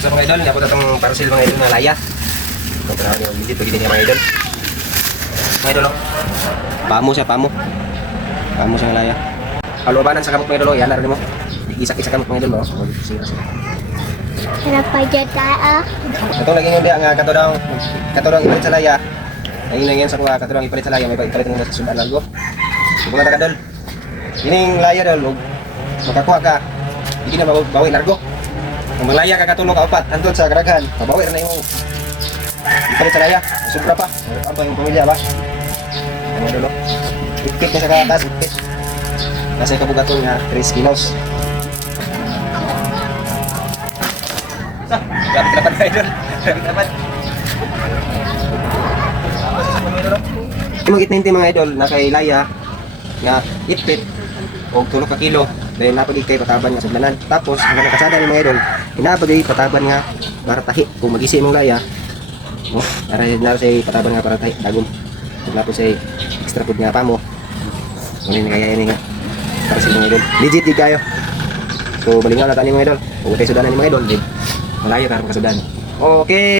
So mga idol, napot itong parcel mga idol na laya. Ito pa naman yung legit, pagkita niya mga idol. Mga idol, oh. Pamo siya, pamo. Pamo siya ng laya. Kalubanan sa kamot mga idol, oh. Yan, narin mo. Isak-isak kamot mga idol, oh. Sira. Harap pa dyan tayo. Ito lagi yung nga kato daw ipalit sa laya. Ayun lang yan sa mga kato daw ipalit sa laya, may ipalit ng sa sundan largo. Subukan ta kadol. Ining laya daw, makakuha ka. Hindi na mabawi largo. Kung malaya ka katulog ka upat, andun sa karaghan, mabawi na yung ipalit sa laya. Sobra pa. Apa yung pamilya ba? Ano dulo? Ikit na sa katas, ikit. Nasa kabugaton nga 3 kilos. Dapat dapat idol. Dapat. Magit ninti mga idol na kay laya nga itpit og 3 ka kilo dahil napagig kay pataban nga sudlanan. Tapos ang nakasada ni mga idol, inabagay pataban nga para tahi kung magisi mong laya. No, para na say pataban nga para tahi dagom. Tapos say extra food nga pa mo. Kunin kaya ini nga para sa mga idol. Legit di kayo. So balingaw na tani mga idol. Ug tay sudanan ni mga idol. Malayo karon ka sudan. Okay.